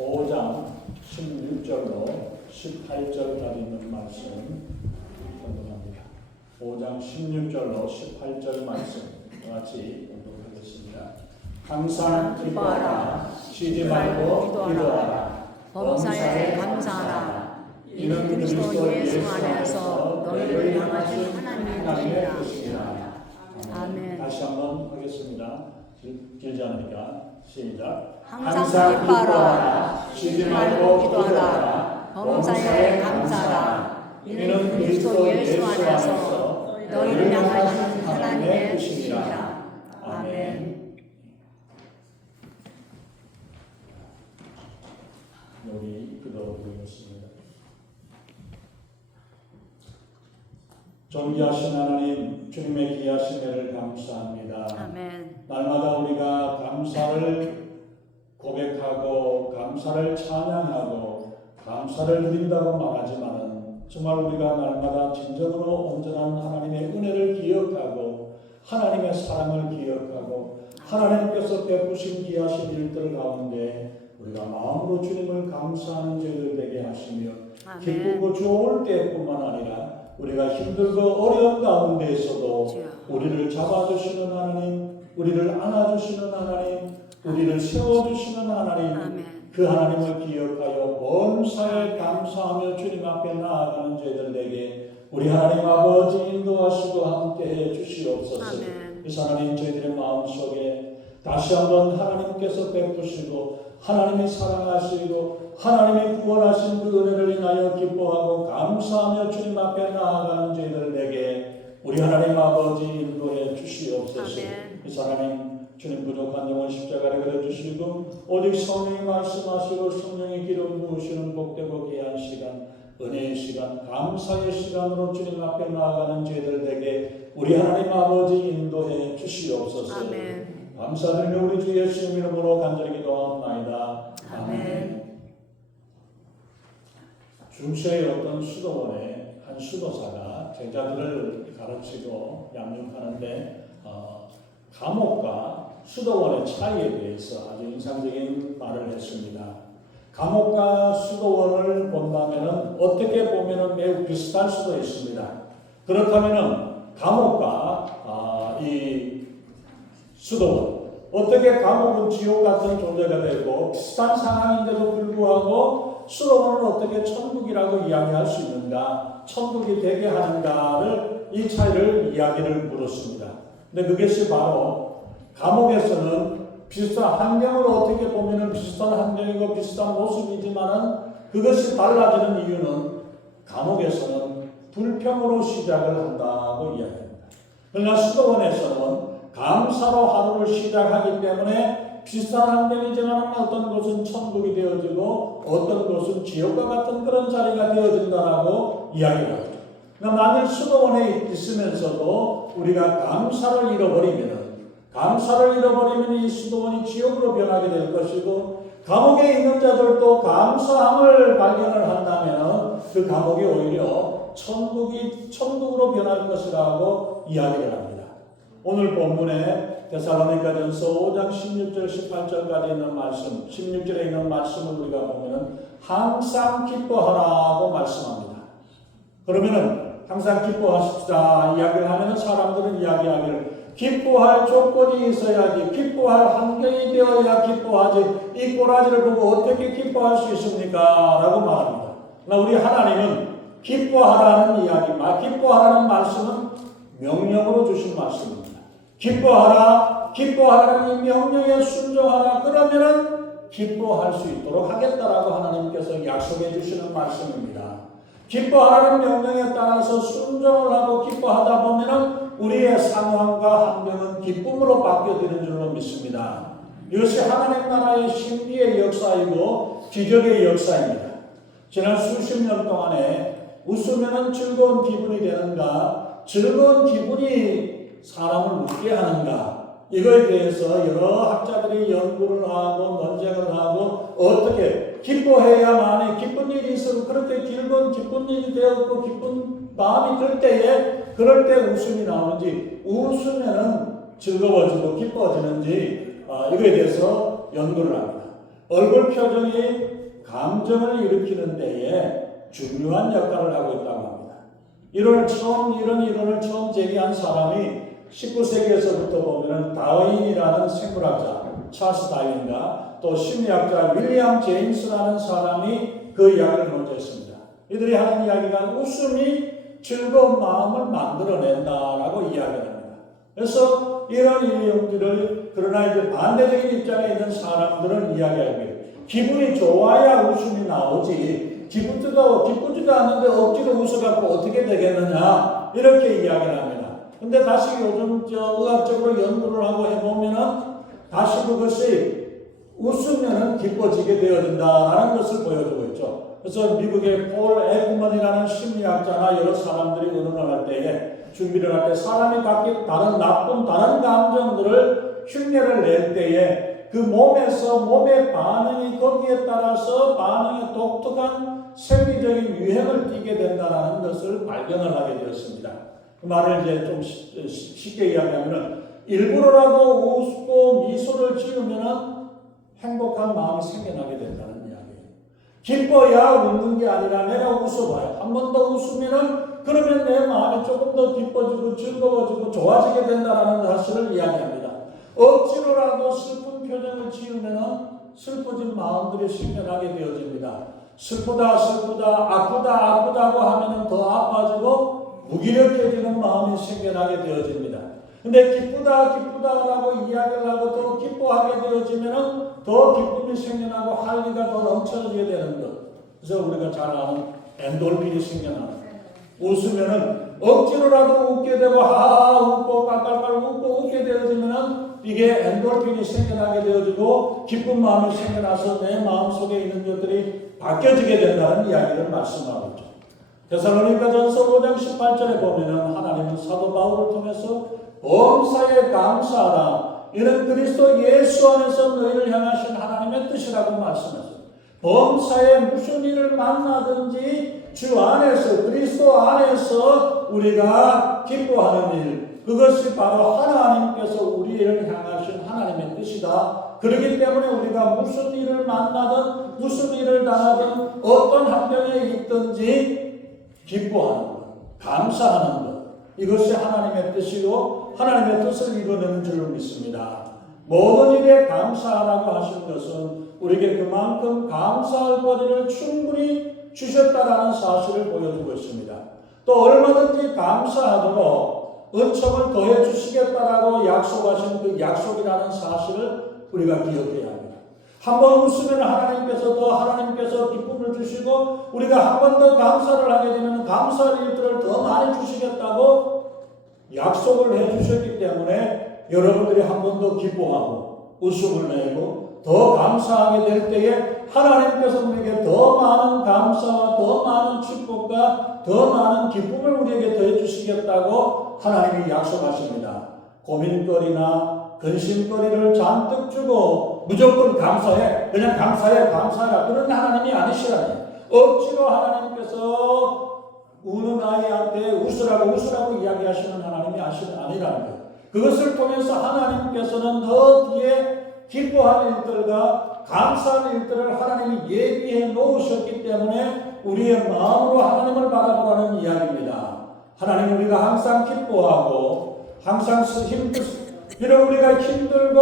5장 16절로 18절까지 있는 말씀 공독합니다. 5장 16절로 18절 말씀 같이 공독하겠습니다. 항상 기뻐하라. 쉬지 말고 기도하라. 범사에 감사하라. 이는 그리스도 예수 안에서 너희를 향하신 하나님의 뜻이라. 아멘. 다시 한번 하겠습니다. 길지 않으니까 시작. 항상 기뻐하라. 쉬지 말고 기도하라. 범사에 감사하라. 이는 그리스도 예수 안에서 너희를 향하신 하나님의 뜻이라. 아멘. 우리 기도드리겠습니다. 존귀하신 하나님, 주님의 귀하신 애를 감사합니다. 아멘. 날마다 우리가 감사를 고백하고 감사를 찬양하고 감사를 드린다고 말하지만은 정말 우리가 날마다 진정으로 온전한 하나님의 은혜를 기억하고 하나님의 사랑을 기억하고 하나님께서 베푸신 귀하신 일들 가운데 우리가 마음으로 주님을 감사하는 저희들 되게 하시며 아멘. 기쁘고 좋을 때뿐만 아니라 우리가 힘들고 어려운 가운데에서도 우리를 잡아주시는 하나님, 우리를 안아주시는 하나님, 우리를 세워주시는 하나님, 아멘. 그 하나님을 기억하여 범사에 감사하며 주님 앞에 나아가는 저희들에게 우리 하나님 아버지 인도하시고 함께해 주시옵소서. 아멘. 이 하나님 저희들의 마음속에 다시 한번 하나님께서 베푸시고 하나님이 사랑하시고 하나님이 구원하신 그 은혜를 인하여 기뻐하고 감사하며 주님 앞에 나아가는 저희들에게 우리 하나님 아버지 인도해 주시옵소서. 이 하나님 주님 부족한 영혼 십자가를 그려주시고 오직 성령이 말씀하시고 성령이 기름 부으시는 복되고 귀한 시간 은혜의 시간 감사의 시간으로 주님 앞에 나아가는 저희들에게 우리 하나님 아버지 인도해 주시옵소서. 아멘. 감사드리며 우리 주 예수 이름으로 간절히 기도하옵나이다. 아멘. 중세의 어떤 수도원에 한 수도사가 제자들을 가르치고 양육하는데 감옥과 수도원의 차이에 대해서 아주 인상적인 말을 했습니다. 감옥과 수도원을 본다면 어떻게 보면 매우 비슷할 수도 있습니다. 그렇다면 감옥과 이 수도원, 어떻게 감옥은 지옥 같은 존재가 되고 비슷한 상황인데도 불구하고 수도원은 어떻게 천국이라고 이야기할 수 있는가, 천국이 되게 하는가를 이 차이를 이야기를 물었습니다. 근데 그것이 바로 감옥에서는 비슷한 환경으로 어떻게 보면 비슷한 환경이고 비슷한 모습이지만은 그것이 달라지는 이유는 감옥에서는 불평으로 시작을 한다고 이야기합니다. 그러나 수도원에서는 감사로 하루를 시작하기 때문에 비슷한 환경이지만 어떤 곳은 천국이 되어지고 어떤 곳은 지옥과 같은 그런 자리가 되어진다라고 이야기를 하죠. 그러니까 만일 수도원에 있으면서도 우리가 감사를 잃어버리면 이 수도원이 지옥으로 변하게 될 것이고 감옥에 있는 자들도 감사함을 발견을 한다면 그 감옥이 오히려 천국으로 변할 것이라고 이야기를 합니다. 오늘 본문에 데살로니가전서 5장 16절 18절까지 있는 말씀, 16절에 있는 말씀을 우리가 보면 항상 기뻐하라고 말씀합니다. 그러면은 항상 기뻐하십시다 이야기를 하면 사람들은 이야기하기를 기뻐할 조건이 있어야지, 기뻐할 환경이 되어야 기뻐하지, 이 꼬라지를 보고 어떻게 기뻐할 수 있습니까? 라고 말합니다. 그러나 우리 하나님은 기뻐하라는 기뻐하라는 말씀은 명령으로 주신 말씀입니다. 기뻐하라는 이 명령에 순종하라. 그러면은 기뻐할 수 있도록 하겠다라고 하나님께서 약속해 주시는 말씀입니다. 기뻐하라는 명령에 따라서 순종을 하고 기뻐하다 보면은 우리의 상황과 환경은 기쁨으로 바뀌어지는 줄로 믿습니다. 이것이 하나님 나라의 신비의 역사이고 기적의 역사입니다. 지난 수십 년 동안에 웃으면 즐거운 기분이 되는가, 즐거운 기분이 사람을 웃게 하는가, 이거에 대해서 여러 학자들이 연구를 하고 논쟁을 하고 어떻게 기뻐해야만 기쁜 일이 있어도 그렇게 즐거운 기쁜 일이 되었고 기쁜 마음이 들 때에 그럴 때 웃음이 나오는지, 웃으면은 즐거워지고 기뻐지는지 이거에 대해서 연구를 합니다. 얼굴 표정이 감정을 일으키는 데에 중요한 역할을 하고 있다고 합니다. 이런 이론을 처음 제기한 사람이 19세기에서부터 보면은 다윈이라는 생물학자, 찰스 다윈과 또 심리학자 윌리엄 제임스라는 사람이 그 이야기를 먼저 했습니다. 이들이 하는 이야기가 웃음이 즐거운 마음을 만들어낸다라고 이야기합니다. 그래서 이런 내용들을 그러나 이제 반대적인 입장에 있는 사람들은 이야기하기를 기분이 좋아야 웃음이 나오지 기쁘지도 않는데 억지로 웃어갖고 어떻게 되겠느냐 이렇게 이야기를 합니다. 근데 다시 요즘 의학적으로 연구를 하고 해보면은 다시 그것이 웃으면은 기뻐지게 되어진다라는 것을 보여주고 있죠. 그래서 미국의 폴 에그먼이라는 심리학자나 여러 사람들이 의논을 할 때에 준비를 할 때 사람이 각기 다른 감정들을 흉내를 낼 때에 그 몸의 반응이 거기에 따라서 반응의 독특한 생리적인 유행을 띠게 된다는 것을 발견을 하게 되었습니다. 그 말을 이제 좀 쉽게 이야기하면은 일부러라도 웃고 미소를 지으면은 행복한 마음이 생겨나게 된다는 이야기예요. 기뻐야 웃는 게 아니라 내가 웃어봐요. 한 번 더 웃으면은 그러면 내 마음이 조금 더 기뻐지고 즐거워지고 좋아지게 된다는 사실을 이야기합니다. 억지로라도 슬픈 표정을 지으면은 슬퍼진 마음들이 생겨나게 되어집니다. 슬프다 아프다고 하면은 더 아파지고 무기력해지는 마음이 생겨나게 되어집니다. 근데 기쁘다라고 이야기를 하고 더 기뻐하게 되어지면은 더 기쁨이 생겨나고 활기가 더 넘쳐지게 되는 것. 그래서 우리가 잘 아는 엔돌핀이 생겨나는. 웃으면은 억지로라도 웃게 되고 하하 웃고 깔깔깔 웃고 웃게 되어지면은 이게 엔돌핀이 생겨나게 되어지고 기쁜 마음이 생겨나서 내 마음속에 있는 것들이 바뀌어지게 된다는 이야기를 말씀하고 있죠. 데살로니가전서 5장 18절에 보면은 하나님은 사도 바울을 통해서 범사에 감사하라. 이는 그리스도 예수 안에서 너희를 향하신 하나님의 뜻이라고 말씀하셨습니다. 범사에 무슨 일을 만나든지 주 안에서 그리스도 안에서 우리가 기뻐하는 일, 그것이 바로 하나님께서 우리를 향하신 하나님의 뜻이다. 그렇기 때문에 우리가 무슨 일을 만나든 무슨 일을 당하든 어떤 환경에 있든지 기뻐하는 것, 감사하는 것, 이것이 하나님의 뜻이고 하나님의 뜻을 이루는 줄로 믿습니다. 모든 일에 감사하라고 하신 것은 우리에게 그만큼 감사할 거리를 충분히 주셨다라는 사실을 보여주고 있습니다. 또 얼마든지 감사하도록 은총을 더해 주시겠다라고 약속하신 그 약속이라는 사실을 우리가 기억해야 합니다. 한 번 웃으면 하나님께서 기쁨을 주시고 우리가 한 번 더 감사를 하게 되면 감사할 일들을 더 많이 주시겠다고 약속을 해주셨기 때문에 여러분들이 한 번 더 기뻐하고 웃음을 내고 더 감사하게 될 때에 하나님께서 우리에게 더 많은 감사와 더 많은 축복과 더 많은 기쁨을 우리에게 더해 주시겠다고 하나님이 약속하십니다. 고민거리나 근심거리를 잔뜩 주고 무조건 감사해, 그냥 감사해라 그런 하나님이 아니시라니. 억지로 하나님께서 우는 아이한테 웃으라고 이야기하시는 하나님이 아니라는 것. 그것을 통해서 하나님께서는 더 뒤에 기뻐할 일들과 감사할 일들을 하나님이 예비해 놓으셨기 때문에 우리의 마음으로 하나님을 바라보라는 이야기입니다. 하나님, 우리가 항상 기뻐하고 항상 비록 우리가 힘들고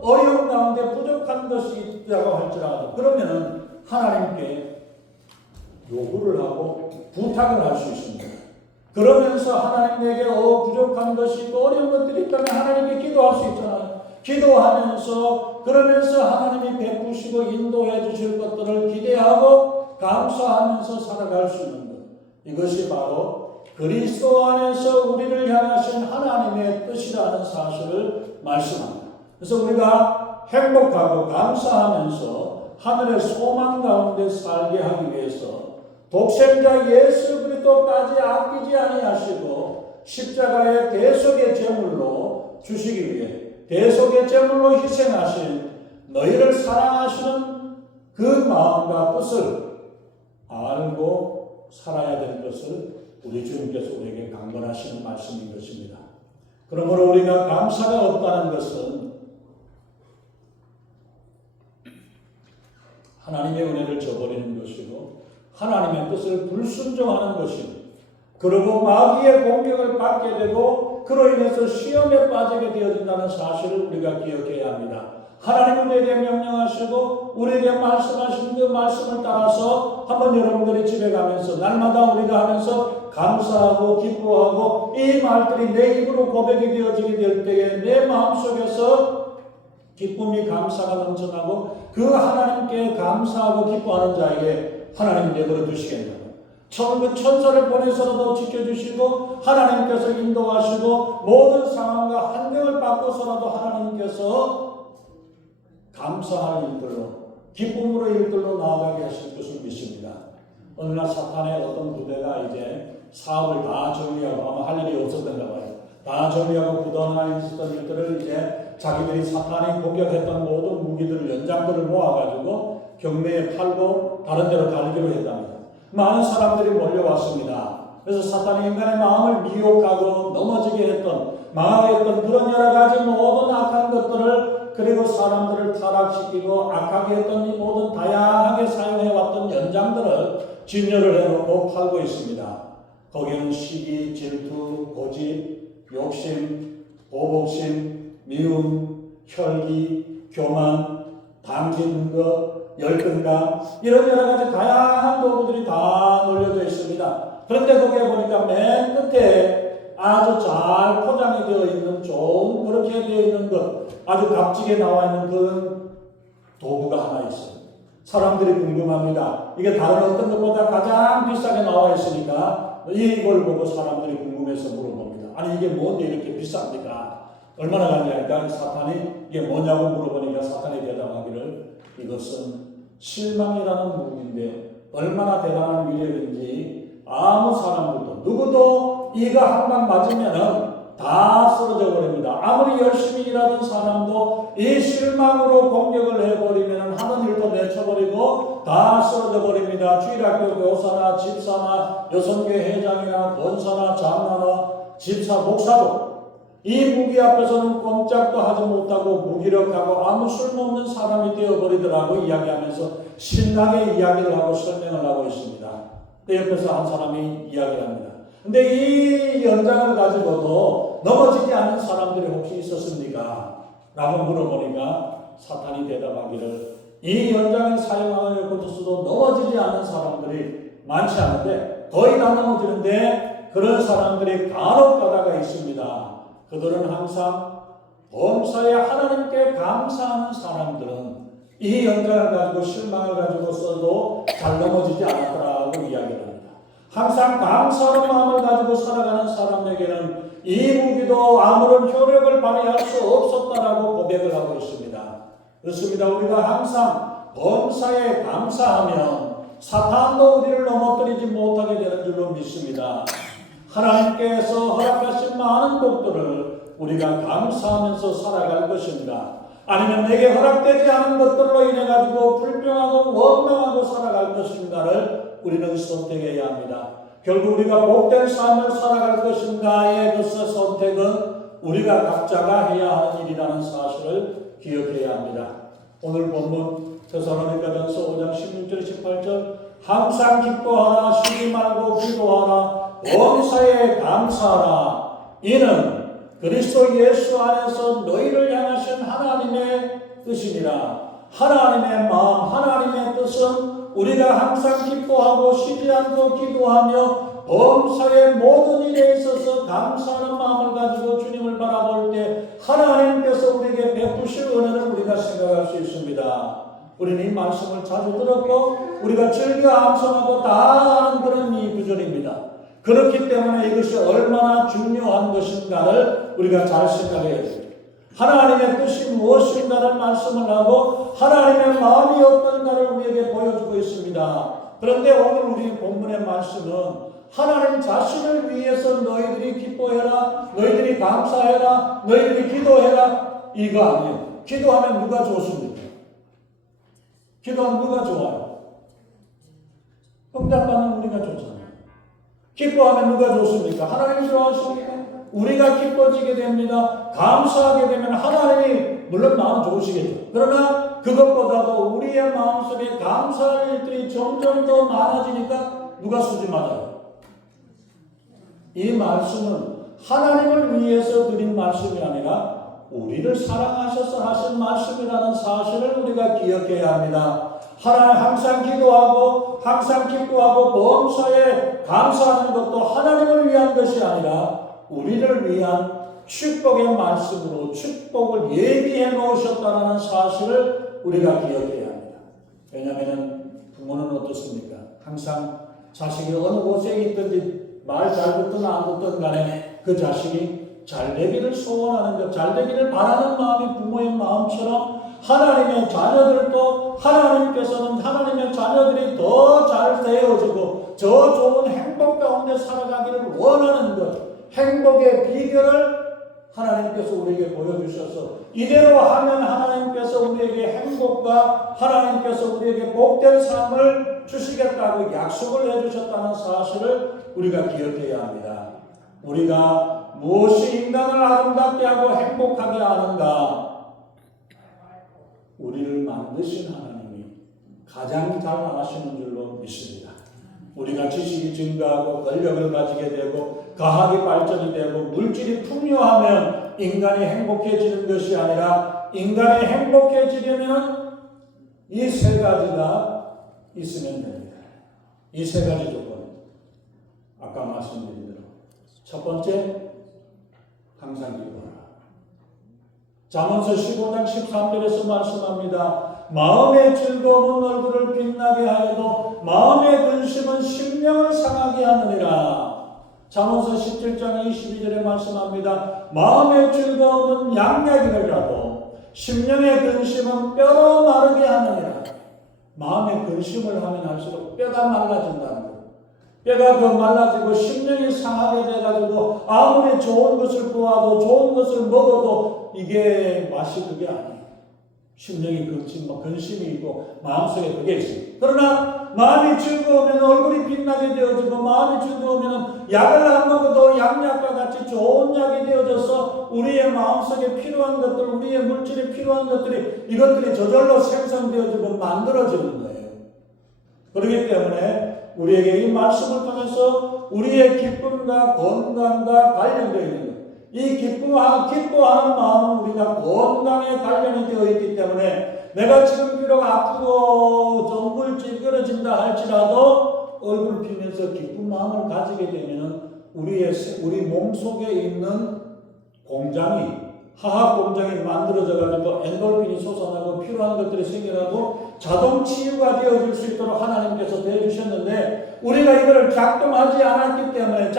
어려운 가운데 부족한 것이 있다고 할지라도 그러면은 하나님께 요구를 하고 부탁을 할 수 있습니다. 그러면서 하나님에게 부족한 것이 있고 어려운 것들이 있다면 하나님께 기도할 수 있잖아요. 기도하면서 그러면서 하나님이 베푸시고 인도해 주실 것들을 기대하고 감사하면서 살아갈 수 있는 것. 이것이 바로 그리스도 안에서 우리를 향하신 하나님의 뜻이라는 사실을 말씀합니다. 그래서 우리가 행복하고 감사하면서 하늘의 소망 가운데 살게 하기 위해서 독생자 예수 그리스도까지 아끼지 아니하시고 십자가의 대속의 제물로 주시기 위해 대속의 제물로 희생하신 너희를 사랑하시는 그 마음과 뜻을 알고 살아야 될 것을 우리 주님께서 우리에게 강권하시는 말씀인 것입니다. 그러므로 우리가 감사가 없다는 것은 하나님의 은혜를 저버리는 것이고 하나님의 뜻을 불순종하는 것이고 그리고 마귀의 공격을 받게 되고 그로 인해서 시험에 빠지게 되어진다는 사실을 우리가 기억해야 합니다. 하나님은 우리에게 명령하시고 우리에게 말씀하신 그 말씀을 따라서 한번 여러분들이 집에 가면서 날마다 우리가 하면서 감사하고 기뻐하고 이 말들이 내 입으로 고백이 되어지게 될 때에 내 마음속에서 기쁨이 감사가 넘쳐나고 그 하나님께 감사하고 기뻐하는 자에게 하나님이 내버려 두시겠나요? 천사를 보내서라도 지켜주시고 하나님께서 인도하시고 모든 상황과 환경을 바꿔서라도 하나님께서 감사할 일들로 기쁨으로 일들로 나아가게 하실 것을 믿습니다. 어느 날 사탄의 어떤 부대가 이제 사업을 다 정리하고 아마 할 일이 없었던가 봐요. 다 정리하고 부동산에 있었던 일들을 이제 자기들이 사탄이 공격했던 모든 무기들을 연장들을 모아가지고 경매에 팔고 다른 데로 가기로 했답니다. 많은 사람들이 몰려왔습니다. 그래서 사탄이 인간의 마음을 미혹하고 넘어지게 했던 망하게 했던 그런 여러 가지 모든 악한 것들을 그리고 사람들을 타락시키고 악하게 했던 이 모든 다양하게 사용해왔던 연장들을 진열을 해놓고 팔고 있습니다. 거기에는 시기, 질투, 고집, 욕심, 보복심, 미움, 혈기, 교만, 당기는 것, 열등감 이런 여러 가지 다양한 도구들이 다 놀려져 있습니다. 그런데 거기에 보니까 맨 끝에 아주 잘 포장이 되어 있는 좋은 그렇게 되어 있는 것 아주 값지게 나와 있는 그런 도구가 하나 있어요. 사람들이 궁금합니다. 이게 다른 어떤 것보다 가장 비싸게 나와 있으니까 이걸 보고 사람들이 궁금해서 물어봅니다. 아니 이게 뭔데 이렇게 비쌉니까? 얼마나 가냐니까 사탄이 이게 뭐냐고 물어보니까 사탄이 대답하기를 이것은 실망이라는 무기인데 얼마나 대단한 위력인지 아무 사람들도 누구도 이가 한 방 맞으면은 다 쓰러져 버립니다. 아무리 열심히 일하던 사람도 이 실망으로 공격을 해버리면 하는 일도 내쳐버리고 다 쓰러져 버립니다. 주일학교 교사나 집사나 여성교회 회장이나 권사나 장로나 집사 목사도 이 무기 앞에서는 꼼짝도 하지 못하고 무기력하고 아무 쓸모없는 사람이 되어버리더라고 이야기하면서 신나게 이야기를 하고 설명을 하고 있습니다. 그 옆에서 한 사람이 이야기를 합니다. 근데 이 연장을 가지고도 넘어지지 않는 사람들이 혹시 있었습니까? 라고 물어보니까 사탄이 대답하기를 이 연장을 사용하고서도 넘어지지 않는 사람들이 많지 않은데 거의 다 넘어지는데 그런 사람들이 간혹 가다가 있습니다. 그들은 항상 범사에 하나님께 감사하는 사람들은 이 연장을 가지고 실망을 가지고 써도 잘 넘어지지 않았더라고 이야기를 합니다. 항상 감사하는 마음을 가지고 살아가는 사람에게는 이 무기도 아무런 효력을 발휘할 수 없었다라고 고백을 하고 있습니다. 그렇습니다. 우리가 항상 범사에 감사하면 사탄도 우리를 넘어뜨리지 못하게 되는 줄로 믿습니다. 하나님께서 허락하신 많은 복들을 우리가 감사하면서 살아갈 것입니다. 아니면 내게 허락되지 않은 것들로 인해 가지고 불평하고 원망하고 살아갈 것인가를 우리는 선택해야 합니다. 결국 우리가 복된 삶을 살아갈 것인가의 그 선택은 우리가 각자가 해야 하는 일이라는 사실을 기억해야 합니다. 오늘 본문 데살로니가전서 5장 16절 18절 항상 기뻐하라 쉬지 말고 기도하라 범사에 감사하라 이는 그리스도 예수 안에서 너희를 향하신 하나님의 뜻이니라. 하나님의 마음 하나님의 뜻은 우리가 항상 기뻐하고 쉬지 않고 기도하며 범사의 모든 일에 있어서 감사하는 마음을 가지고 주님을 바라볼 때 하나님께서 우리에게 베푸실 은혜를 우리가 생각할 수 있습니다. 우리는 이 말씀을 자주 들었고 우리가 즐겨 암송하고 다 아는 그런 이 구절입니다. 그렇기 때문에 이것이 얼마나 중요한 것인가를 우리가 잘 생각해야 됩니다. 하나님의 뜻이 무엇인가를 말씀을 하고 하나님의 마음이 어떤가를 우리에게 보여주고 있습니다. 그런데 오늘 우리 본문의 말씀은 하나님 자신을 위해서 너희들이 기뻐해라, 너희들이 감사해라, 너희들이 기도해라 이거 아니에요. 기도하면 누가 좋습니까? 기도하면 누가 좋아요? 응답받는 우리가 좋잖아요. 기뻐하면 누가 좋습니까? 하나님이 좋아하십니까? 우리가 기뻐지게 됩니다. 감사하게 되면 하나님이 물론 마음 좋으시겠죠. 그러나 그것보다도 우리의 마음속에 감사할 일들이 점점 더 많아지니까 누가 수지 맞아요? 이 말씀은 하나님을 위해서 드린 말씀이 아니라 우리를 사랑하셔서 하신 말씀이라는 사실을 우리가 기억해야 합니다. 하나님 항상 기도하고 항상 기도하고 범사에 감사하는 것도 하나님을 위한 것이 아니라 우리를 위한 축복의 말씀으로 축복을 예비해 놓으셨다는 사실을 우리가 기억해야 합니다. 왜냐하면 부모는 어떻습니까? 항상 자식이 어느 곳에 있든지 말 잘 듣든 안 듣든 간에 그 자식이 잘 되기를 소원하는 것, 잘 되기를 바라는 마음이 부모의 마음처럼 하나님의 자녀들도 하나님께서는 하나님의 자녀들이 더 잘 되어지고 더 좋은 행복 가운데 살아가기를 원하는 것, 행복의 비결을 하나님께서 우리에게 보여주셔서 이대로 하면 하나님께서 우리에게 행복과 하나님께서 우리에게 복된 삶을 주시겠다고 약속을 해주셨다는 사실을 우리가 기억해야 합니다. 우리가 무엇이 인간을 아름답게 하고 행복하게 하는가? 우리를 만드신 하나님이 가장 잘 아시는 줄로 믿습니다. 우리가 지식이 증가하고 권력을 가지게 되고 과학이 발전이 되고 물질이 풍요하면 인간이 행복해지는 것이 아니라 인간이 행복해지려면 이 세 가지가 있으면 됩니다. 이 세 가지 조건. 아까 말씀드린 대로 첫 번째, 항상 기도하라. 잠언서 15장 13절에서 말씀합니다. 마음의 즐거움은 얼굴을 빛나게 하여도 마음의 근심은 심령을 상하게 하느니라. 잠언서 17장 22절에 말씀합니다. 마음의 즐거움은 양약이라도 심령의 근심은 뼈로 마르게 하느니라. 마음의 근심을 하면 할수록 뼈가 말라진다는 것. 뼈가 더 말라지고 심령이 상하게 돼가지고 아무리 좋은 것을 보아도 좋은 것을 먹어도 이게 맛이 그게 아니에요. 심령이 근심이 있고 마음속에 그게 있어요. 그러나 마음이 즐거우면 얼굴이 빛나게 되어지고 마음이 즐거우면 약을 안 먹어도 양약과 같이 좋은 약이 되어져서 우리의 마음속에 필요한 것들, 우리의 물질에 필요한 것들이 이것들이 저절로 생성되어지고 만들어지는 거예요. 그렇기 때문에 우리에게 이 말씀을 통해서 우리의 기쁨과 건강과 관련되어 있는 거예요. 이 기뻐하는 마음은 우리가 건강에 관련이 되어 있기 때문에 내가 지금 비록 아프고 정글 찌그러진다 할지라도 얼굴을 피면서 기쁜 마음을 가지게 되면 우리 몸속에 있는 공장이 화학 공장이 만들어져 가지고 엔돌핀이 솟아나고 필요한 것들이 생겨나고 자동 치유가 되어질 수 있도록 하나님께서 되어주셨는데 우리가 이걸 작동하지 않기 때문에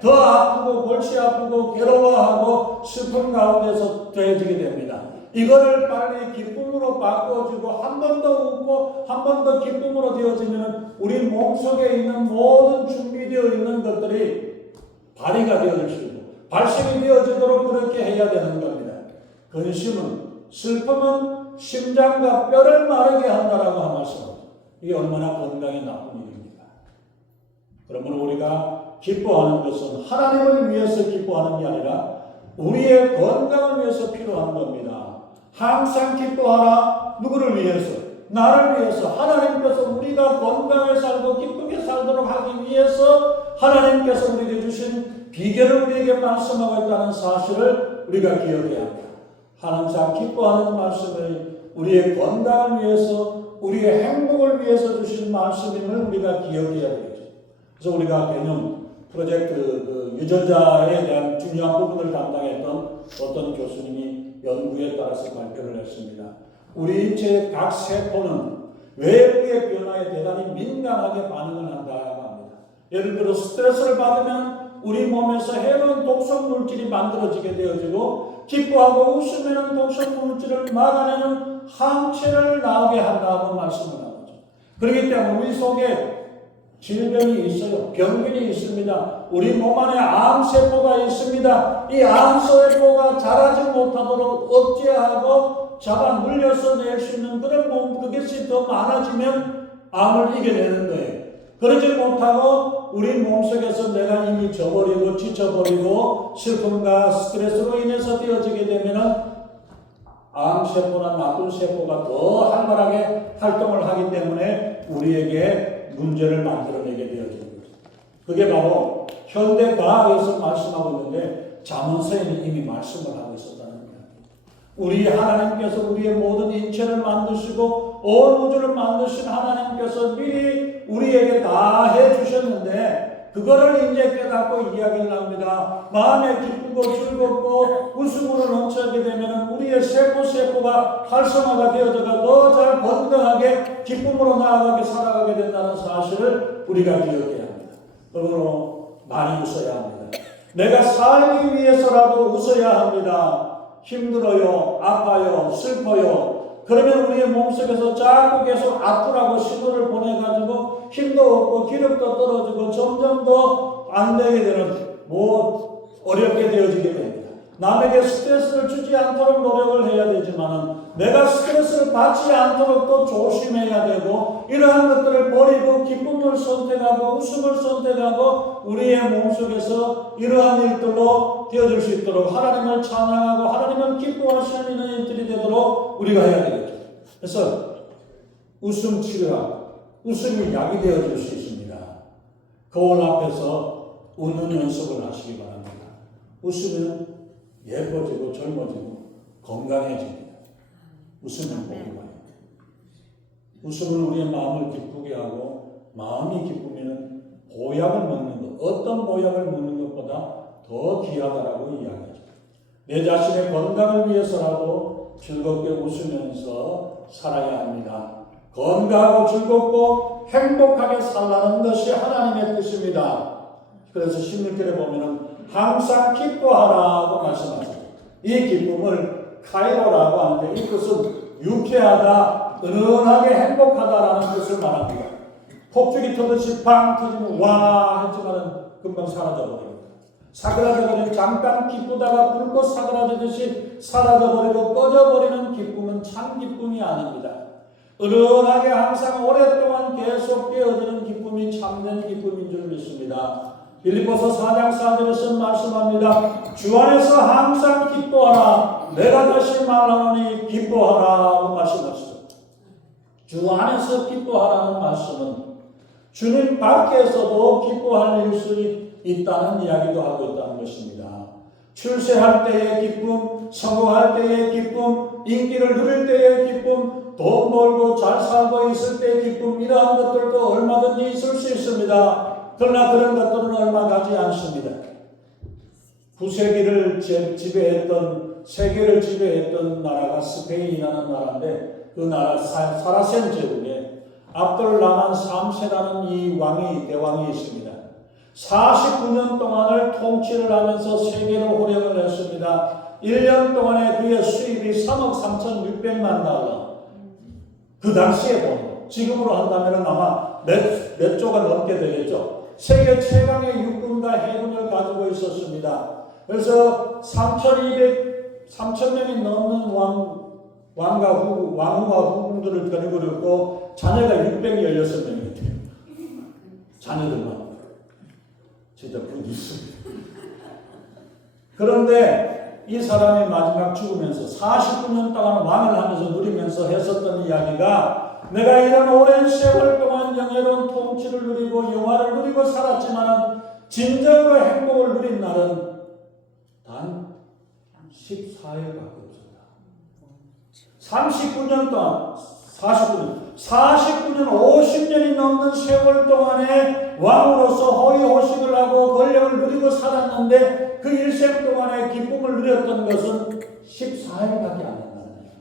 더 아프고 골치 아프고 괴로워하고 슬픔 가운데서 되어지게 됩니다. 이거를 빨리 기쁨으로 바꿔주고 한 번 더 웃고 한 번 더 기쁨으로 되어지면 우리 몸속에 있는 모든 준비되어 있는 것들이 발휘가 되어질 수 있고 발생이 되어지도록 그렇게 해야 되는 겁니다. 근심은, 슬픔은 심장과 뼈를 마르게 한다라고 한 말씀입니다. 이게 얼마나 건강에 나쁜 일입니까? 그러므로 우리가 기뻐하는 것은 하나님을 위해서 기뻐하는 게 아니라 우리의 건강을 위해서 필요한 겁니다. 항상 기뻐하라. 누구를 위해서? 나를 위해서. 하나님께서 우리가 건강하게 살고 기쁘게 살도록 하기 위해서 하나님께서 우리에게 주신 비결을 우리에게 말씀하고 있다는 사실을 우리가 기억해야 합니다. 항상 기뻐하는 말씀을 우리의 건강을 위해서 우리의 행복을 위해서 주신 말씀임을 우리가 기억해야 되겠죠. 그래서 우리가 개념 프로젝트 유전자에 대한 중요한 부분을 담당했던 어떤 교수님이 연구에 따라서 발표를 했습니다. 우리 인체의 각 세포는 외부의 변화에 대단히 민감하게 반응을 한다고 합니다. 예를 들어 스트레스를 받으면 우리 몸에서 해로운 독성 물질이 만들어지게 되어지고 기뻐하고 웃으면 독성 물질을 막아내는 항체를 나오게 한다고 말씀을 하죠. 그렇기 때문에 우리 속에 질병이 있어요. 병균이 있습니다. 우리 몸 안에 암세포가 있습니다. 이 암세포가 자라지 못하도록 억제하고 잡아 물려서 낼 수 있는 그런 몸, 그것이 더 많아지면 암을 이겨내는 거예요. 그러지 못하고 우리 몸속에서 내가 이미 져버리고 지쳐버리고 슬픔과 스트레스로 인해서 되어지게 되면 암세포나 나쁜 세포가 더 활발하게 활동을 하기 때문에 우리에게 문제를 만들어내게 되어지는 거죠. 그게 바로 현대 과학에서 말씀하고 있는데 잠언서에는 이미 말씀을 하고 있었다는 거예요. 우리 하나님께서 우리의 모든 인체를 만드시고 온 우주를 만드신 하나님께서 미리 우리에게 다 해주셨는데 그거를 이제 깨닫고 이야기를 합니다. 마음에 기쁘고 즐겁고 웃음으로 넘쳐게 되면 우리의 세포가 활성화가 되어져가 더 잘 건강하게 기쁨으로 나아가게 살아가게 된다는 사실을 우리가 기억해야 합니다. 그러므로 많이 웃어야 합니다. 내가 살기 위해서라도 웃어야 합니다. 힘들어요, 아파요, 슬퍼요. 그러면 우리의 몸속에서 자꾸 계속 아프라고 신호를 보내가지고 힘도 없고 기력도 떨어지고 점점 더 안 되게 되는 어렵게 되어지게 됩니다. 남에게 스트레스를 주지 않도록 노력을 해야 되지만 내가 스트레스를 받지 않도록 또 조심해야 되고 이러한 것들을 버리고 기쁨을 선택하고 웃음을 선택하고 우리의 몸속에서 이러한 일들로 되어질 수 있도록 하나님을 찬양하고 하나님을 기뻐하시는 이런 일들이 되도록 우리가 해야 되겠죠. 그래서 웃음 치료가 웃음이 약이 되어질 수 있습니다. 거울 앞에서 웃는 연습을 하시기 바랍니다. 웃으면 예뻐지고 젊어지고 건강해집니다. 웃으면 복이 와요. 웃음은 우리의 마음을 기쁘게 하고 마음이 기쁘면 보약을 먹는 것, 어떤 보약을 먹는 것보다 더 귀하다라고 이야기하죠. 내 자신의 건강을 위해서라도 즐겁게 웃으면서 살아야 합니다. 건강하고 즐겁고 행복하게 살라는 것이 하나님의 뜻입니다. 그래서 16절에 보면은 항상 기뻐하라고 말씀하세요. 이 기쁨을 카이로라고 하는데 이 뜻은 유쾌하다, 은은하게 행복하다라는 뜻을 말합니다. 폭죽이 터듯이 팡 터지면 와 했지만은 금방 사라져버립니다. 사그라져버리는 잠깐 기쁘다가 불꽃 사그라지듯이 사라져버리고 꺼져버리는 기쁨은 참 기쁨이 아닙니다. 은은하게 항상 오랫동안 계속 되어지는 기쁨이 참된 기쁨인 줄 믿습니다. 빌립보서 4장 4절에서 말씀합니다. 주 안에서 항상 기뻐하라. 내가 다시 말하노니 기뻐하라고 말씀하시죠. 주 안에서 기뻐하라는 말씀은 주님 밖에서도 기뻐할 수 있다는 이야기도 하고 있다는 것입니다. 출세할 때의 기쁨, 성공할 때의 기쁨, 인기를 누릴 때의 기쁨, 돈 벌고 잘 살고 있을 때의 기쁨, 이러한 것들도 얼마든지 있을 수 있습니다. 그러나 그런 것들은 얼마 가지 않습니다. 9세기를 지배했던, 세계를 지배했던 나라가 스페인이라는 나라인데 그 나라 사라센 제국에 압돌라만 3세라는 이 대왕이 있습니다. 49년 동안을 통치를 하면서 세계를 호령을 했습니다. 1년 동안에 그의 수입이 3억 3,600만 달러. 그 당시에 돈, 지금으로 한다면 아마 몇 조가 넘게 되겠죠. 세계 최강의 육군과 해군을 가지고 있었습니다. 그래서 3,000명이 넘는 왕후와 후궁들을 데리고 있고 자녀가 616명이 돼요. 자녀들만. 진짜 그게 있습니다. 그런데 이 사람이 마지막 죽으면서 49년 동안 왕을 하면서 누리면서 했었던 이야기가 내가 이런 오랜 세월 동안 영예로운 통치를 누리고 영화를 누리고 살았지만 진정으로 행복을 누린 날은 단 14일밖에 없습니다. 39년 동안 49년 50년이 넘는 세월 동안에 왕으로서 호의호식을 하고 권력을 누리고 살았는데 그 일생 동안에 기쁨을 누렸던 것은 14일밖에 안 된다는 거예요.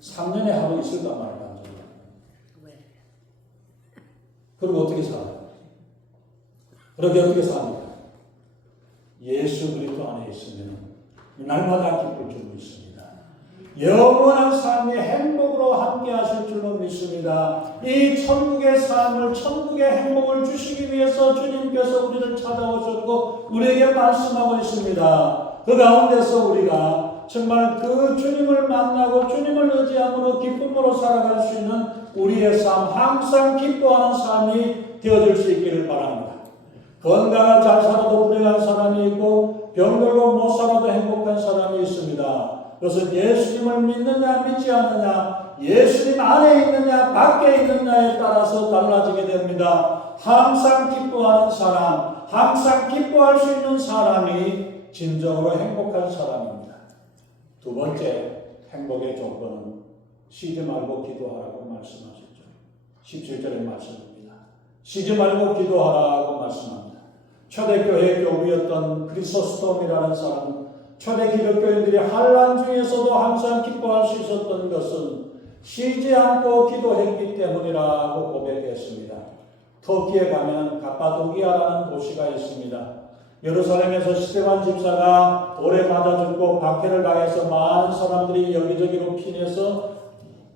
3년에 하루 있을까 말까. 그리고 어떻게 살아요? 그렇게 어떻게 삽니까? 예수 그리스도 안에 있으면 날마다 기쁠 줄 믿습니다. 영원한 삶의 행복으로 함께 하실 줄로 믿습니다. 이 천국의 삶을, 천국의 행복을 주시기 위해서 주님께서 우리를 찾아오셨고 우리에게 말씀하고 있습니다. 그 가운데서 우리가 정말 그 주님을 만나고 주님을 의지함으로 기쁨으로 살아갈 수 있는 우리의 삶, 항상 기뻐하는 삶이 되어질 수 있기를 바랍니다. 건강한 잘 살아도 불행한 사람이 있고 병들고 못 살아도 행복한 사람이 있습니다. 그것은 예수님을 믿느냐 믿지 않느냐, 예수님 안에 있느냐 밖에 있느냐에 따라서 달라지게 됩니다. 항상 기뻐하는 사람, 항상 기뻐할 수 있는 사람이 진정으로 행복한 사람입니다. 두 번째 행복의 조건은 쉬지 말고 기도하라고 말씀하셨죠. 17절의 말씀입니다. 쉬지 말고 기도하라고 말씀합니다. 초대교회 교부였던 크리소스톰이라는 사람은 초대 기독교인들이 환난 중에서도 항상 기뻐할 수 있었던 것은 쉬지 않고 기도했기 때문이라고 고백했습니다. 터키에 가면 가파도기아라는 도시가 있습니다. 예루살렘에서 스데반 집사가 돌에 맞아 죽고 박해를 당해서 많은 사람들이 여기저기로 피내서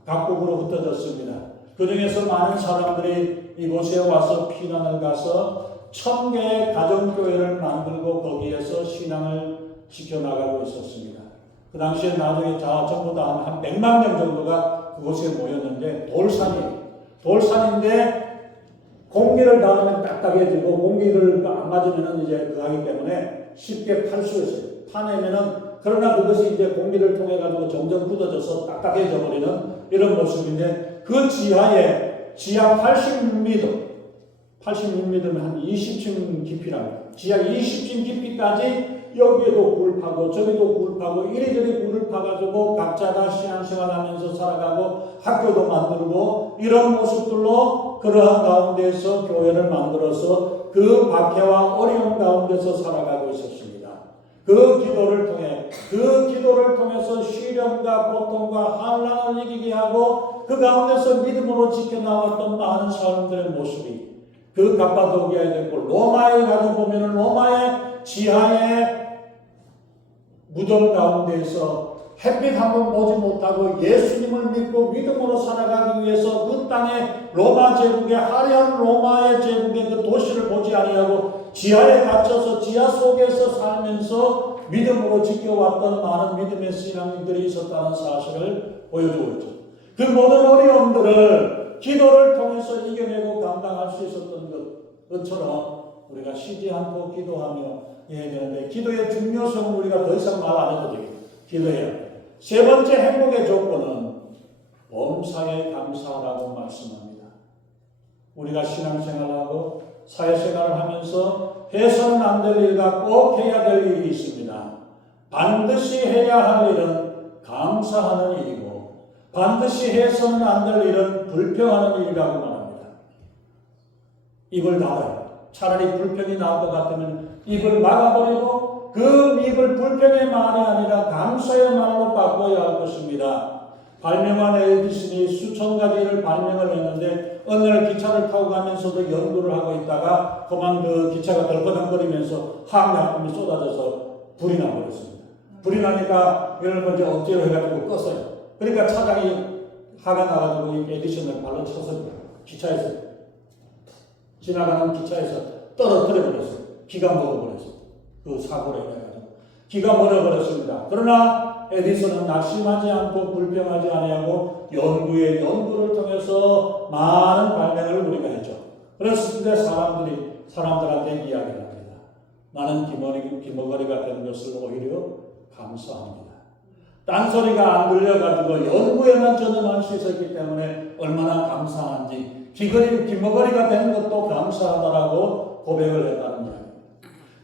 각국으로 흩어졌습니다. 그 중에서 많은 사람들이 이곳에 와서 피난을 가서 1000개의 가정교회를 만들고 거기에서 신앙을 지켜나가고 있었습니다. 그 당시에 나중에 전부 다 한 100만 명 정도가 그곳에 모였는데 돌산인데 공기를 닿으면 딱딱해지고 공기를 안 맞으면 이제 그하기 때문에 쉽게 팔 수 있어요. 파내면은 그러나 그것이 이제 공기를 통해 가지고 점점 굳어져서 딱딱해져 버리는 이런 모습인데 그 지하에 지하 86m면 한 20층 깊이랍니다. 지하 20층 깊이까지 여기에도 굴 파고 저기도 굴 파고 이리저리 굴을 파가지고 각자가 신앙생활하면서 살아가고 학교도 만들고 이런 모습들로 그러한 가운데서 교회를 만들어서 그 박해와 어려움 가운데서 살아가고 있었습니다. 그 기도를 통해서 시련과 고통과 환난을 이기게 하고 그 가운데서 믿음으로 지켜나왔던 많은 사람들의 모습이 그 가파도기아에 있고 로마에 가서 보면 로마의 지하의 무덤 가운데에서 햇빛 한번 보지 못하고 예수님을 믿고 믿음으로 살아가기 위해서 그 땅의 로마 제국의 화려한 로마의 제국의 그 도시를 보지 아니하고 지하에 갇혀서 지하 속에서 살면서 믿음으로 지켜왔던 많은 믿음의 신앙인들이 있었다는 사실을 보여주고 있죠. 그 모든 어려움들을 기도를 통해서 이겨내고 감당할 수 있었던 것처럼 우리가 쉬지 않고 기도하며 해야 되는데 기도의 중요성은 우리가 더 이상 말 안 해도 돼요. 기도해야 돼요. 세 번째 행복의 조건은 범사에 감사하라고 말씀합니다. 우리가 신앙생활하고 사회생활을 하면서 해서는 안 될 일과 꼭 해야 될 일이 있습니다. 반드시 해야 할 일은 감사하는 일이고 반드시 해서는 안 될 일은 불평하는 일이라고 말합니다. 입을 닫아요. 차라리 불평이 나올 것 같으면 입을 막아버리고 그 입을 불평의 말이 아니라 감사의 말로 바꿔야 할 것입니다. 발명한 에디슨이 수천 가지를 발명을 했는데 어느 날 기차를 타고 가면서도 연구를 하고 있다가 그만 그 기차가 덜커덩거리면서 화학약품이 쏟아져서 불이 나버렸습니다. 불이 나니까 이걸 이제 억지로 해가지고 껐어요. 그러니까 차장이 화가 나가지고 이 에디슨을 발로 쳐서 기차에서 지나가는 기차에서 떨어뜨려 버렸어요. 기가 먹어버렸어요. 그 사고를 해가지고 기가 멀어버렸습니다. 그러나 에디슨은 낙심하지 않고 불평하지 아니하고 연구를 통해서 많은 발명을 우리가 했죠. 그랬을 때 사람들한테 이야기를 합니다. 나는 기머거리가 된 것을 오히려 감사합니다. 딴소리가 안 들려가지고 연구에만 전념할 수 있었기 때문에 얼마나 감사한지 기머거리가 된 것도 감사하다라고 고백을 했다는 이야기입니다.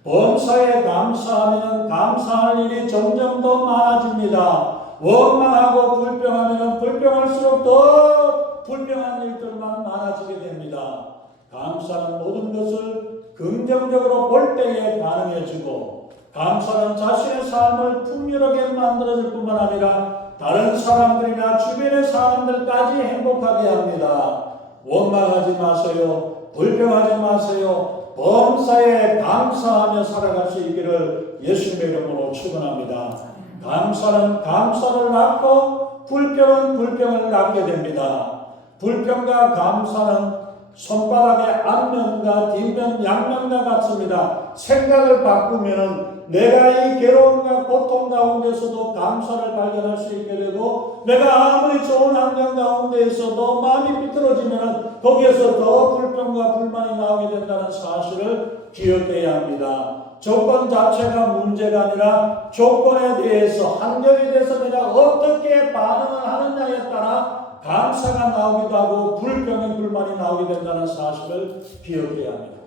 범사에 감사하면 감사할 일이 점점 더 많아집니다. 원망하고 불평하면 불평할수록 더 불평한 일들만 많아지게 됩니다. 감사는 모든 것을 긍정적으로 볼 때에 가능해지고 감사는 자신의 삶을 풍요롭게 만들어줄 뿐만 아니라 다른 사람들이나 주변의 사람들까지 행복하게 합니다. 원망하지 마세요. 불평하지 마세요. 범사에 감사하며 살아갈 수 있기를 예수님의 이름으로 축원합니다. 감사는 감사를 낳고 불평은 불평을 낳게 됩니다. 불평과 감사는 손바닥의 앞면과 뒷면, 양면과 같습니다. 생각을 바꾸면 내가 이 괴로움과 고통 가운데서도 감사를 발견할 수 있게 되고 내가 아무리 좋은 환경 가운데에서도 마음이 비틀어지면 거기에서 더 불평과 불만이 나오게 된다는 사실을 기억해야 합니다. 조건 자체가 문제가 아니라 조건에 대해서, 환경에 대해서 내가 어떻게 반응을 하느냐에 따라 감사가 나오기도 하고 불평이 불만이 나오게 된다는 사실을 기억해야 합니다.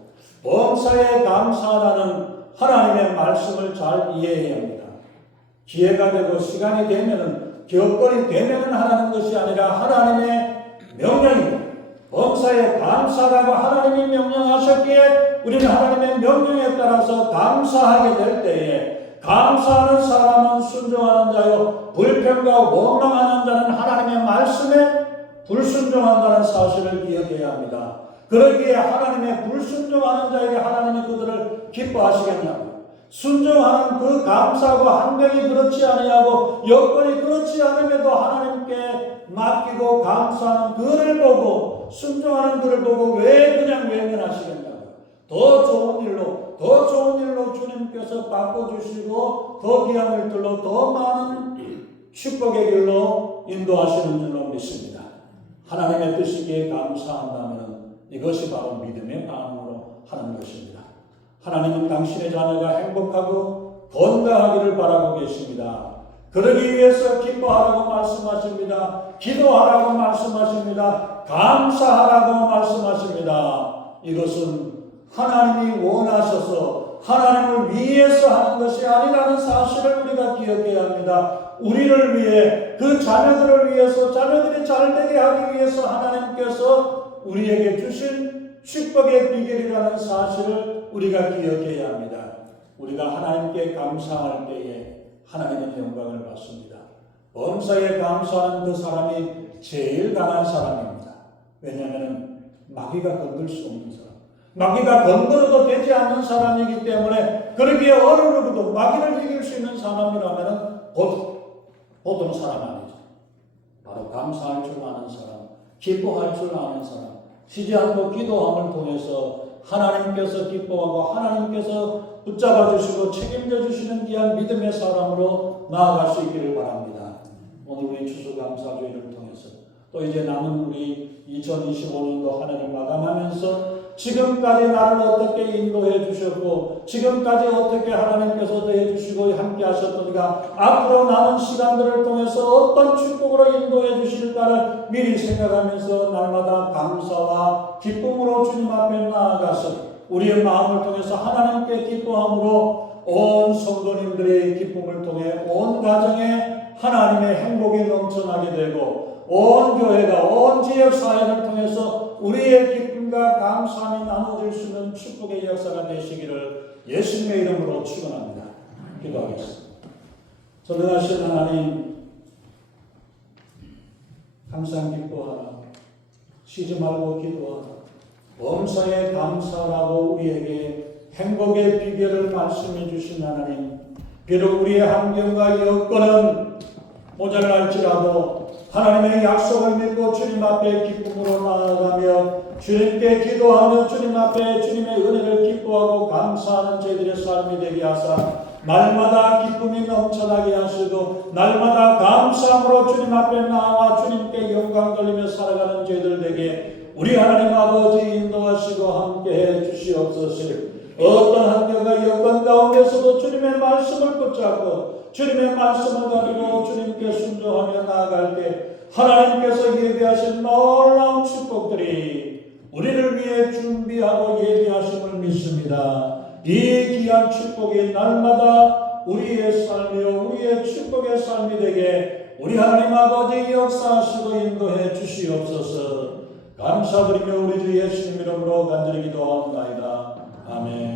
범사에 감사하라는 하나님의 말씀을 잘 이해해야 합니다. 기회가 되고 시간이 되면은, 여건이 되면은 하라는 것이 아니라 하나님의 명령입니다. 범사에 감사라고 하나님이 명령하셨기에 우리는 하나님의 명령에 따라서 감사하게 될 때에, 감사하는 사람은 순종하는 자요 불평과 원망하는 자는 하나님의 말씀에 불순종한다는 사실을 기억해야 합니다. 그러기에 하나님의 불순종하는 자에게 하나님이 그들을 기뻐하시겠냐고, 순종하는 그 감사하고 환경이 그렇지 아니하고 여건이 그렇지 않음에도 하나님께 맡기고 감사하는 그를 보고, 순종하는 그를 보고 왜 그냥 외면하시겠냐고, 더 좋은 일로 주님께서 바꿔주시고 더 귀한 일들로 더 많은 축복의 길로 인도하시는 줄로 믿습니다. 하나님의 뜻이기에 감사한다면 이것이 바로 믿음의 반응으로 하는 것입니다. 하나님은 당신의 자녀가 행복하고 건강하기를 바라고 계십니다. 그러기 위해서 기뻐하라고 말씀하십니다. 기도하라고 말씀하십니다. 감사하라고 말씀하십니다. 이것은 하나님이 원하셔서 하나님을 위해서 하는 것이 아니라는 사실을 우리가 기억해야 합니다. 우리를 위해, 그 자녀들을 위해서, 자녀들이 잘되게 하기 위해서 하나님께서 우리에게 주신 축복의 비결이라는 사실을 우리가 기억해야 합니다. 우리가 하나님께 감사할 때에 하나님은 영광을 받습니다. 범사에 감사하는 그 사람이 제일 강한 사람입니다. 왜냐하면 마귀가 건들 수 없는 사람, 마귀가 건드려도 되지 않는 사람이기 때문에, 그러기에 어느 누구도 마귀를 이길 수 있는 사람이라면 보통 사람 아니죠. 바로 감사할 줄 아는 사람, 기뻐할 줄 아는 사람, 쉬지 않고 기도함을 통해서 하나님께서 기뻐하고 하나님께서 붙잡아 주시고 책임져 주시는 귀한 믿음의 사람으로 나아갈 수 있기를 바랍니다. 오늘 우리 추수감사주의를 통해서 또 이제 남은 우리 2025년도 한 해를 마감하면서 지금까지 나를 어떻게 인도해 주셨고, 지금까지 어떻게 하나님께서 더해 주시고 함께 하셨던가, 앞으로 남은 시간들을 통해서 어떤 축복으로 인도해 주실까를 미리 생각하면서 날마다 감사와 기쁨으로 주님 앞에 나아가서 우리의 마음을 통해서 하나님께 기뻐함으로 온 성도님들의 기쁨을 통해 온 가정에 하나님의 행복이 넘쳐나게 되고, 온 교회가, 온 지역 사회를 통해서 우리의 기쁨과 감사함이 나눠질 수 있는 축복의 역사가 되시기를 예수님의 이름으로 축원합니다. 기도하겠습니다. 전능하신 하나님, 항상 기뻐하라, 쉬지 말고 기도하라, 범사에 감사하라고 우리에게 행복의 비결을 말씀해 주신 하나님, 비록 우리의 환경과 여건은 모자랄지라도 하나님의 약속을 믿고 주님 앞에 기쁨으로 나아가며 주님께 기도하며 주님 앞에 주님의 은혜를 기뻐하고 감사하는 저희들의 삶이 되게 하사 날마다 기쁨이 넘쳐나게 하시고 날마다 감사함으로 주님 앞에 나와 주님께 영광 돌리며 살아가는 저희들 되게 우리 하나님 아버지 인도하시고 함께해 주시옵소서. 어떤 환경과 여건 가운데서도 주님의 말씀을 붙잡고 주님의 말씀을 가지고 주님께 순종하며 나아갈 때 하나님께서 예비하신 놀라운 축복들이 우리를 위해 준비하고 예비하심을 믿습니다. 이 귀한 축복이 날마다 우리의 삶이요 우리의 축복의 삶이 되게 우리 하나님 아버지 역사하시고 인도해 주시옵소서. 감사드리며 우리 주 예수님 이름으로 간절히 기도하옵나이다. 아멘.